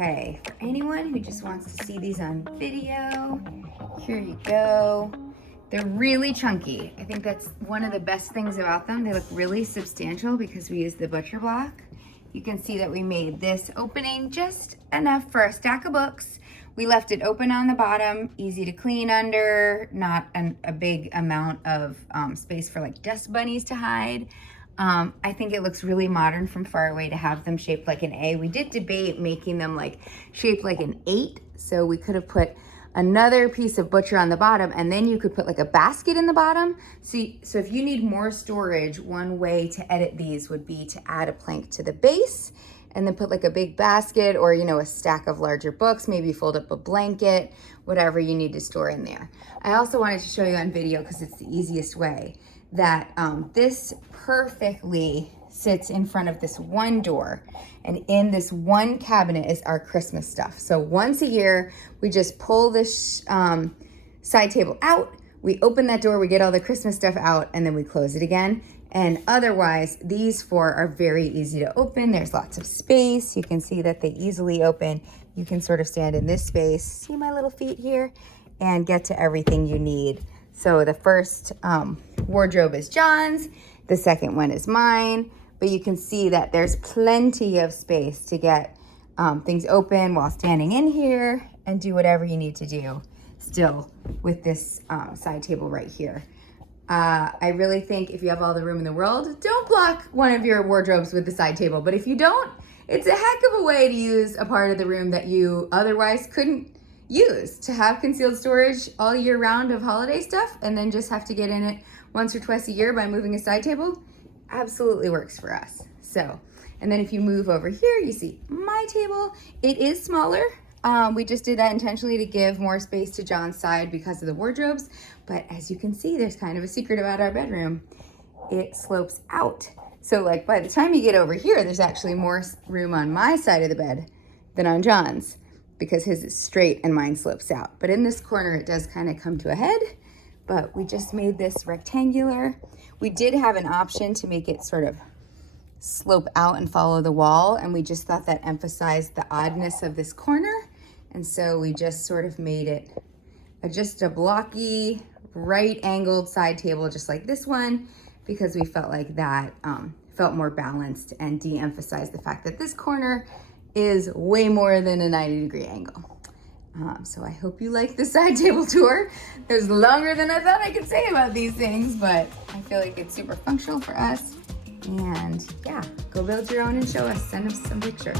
Okay, for anyone who just wants to see these on video, here you go. They're really chunky. I think that's one of the best things about them. They look really substantial because we used the butcher block. You can see that we made this opening just enough for a stack of books. We left it open on the bottom, easy to clean under, not a big amount of space for like dust bunnies to hide. I think it looks really modern from far away to have them shaped like an A. We did debate making them like shaped like an 8, so we could have put another piece of butcher on the bottom, and then you could put like a basket in the bottom. So if you need more storage, one way to edit these would be to add a plank to the base and then put like a big basket or, you know, a stack of larger books, maybe fold up a blanket, whatever you need to store in there. I also wanted to show you on video, because it's the easiest way, that this perfectly sits in front of this one door, and in this one cabinet is our Christmas stuff. So once a year, we just pull this side table out, we open that door, we get all the Christmas stuff out, and then we close it again. And otherwise, these four are very easy to open. There's lots of space. You can see that they easily open. You can sort of stand in this space, see my little feet here, and get to everything you need. So the first wardrobe is John's, the second one is mine, but you can see that there's plenty of space to get things open while standing in here and do whatever you need to do still with this side table right here. I really think if you have all the room in the world, don't block one of your wardrobes with the side table. But if you don't, it's a heck of a way to use a part of the room that you otherwise couldn't use, to have concealed storage all year round of holiday stuff and then just have to get in it once or twice a year by moving a side table. Absolutely works for us. So, and then if you move over here, you see my table. It is smaller. We just did that intentionally to give more space to John's side because of the wardrobes. But as you can see, there's kind of a secret about our bedroom. It slopes out. So like by the time you get over here, there's actually more room on my side of the bed than on John's, because his is straight and mine slopes out. But in this corner, it does kind of come to a head, but we just made this rectangular. We did have an option to make it sort of slope out and follow the wall, and we just thought that emphasized the oddness of this corner. And so we just sort of made it just a blocky, right-angled side table, just like this one, because we felt like that felt more balanced and de-emphasized the fact that this corner is way more than a 90-degree angle. So I hope you like the side table tour. It was longer than I thought I could say about these things, but I feel like it's super functional for us. And yeah, go build your own and show us. Send us some pictures.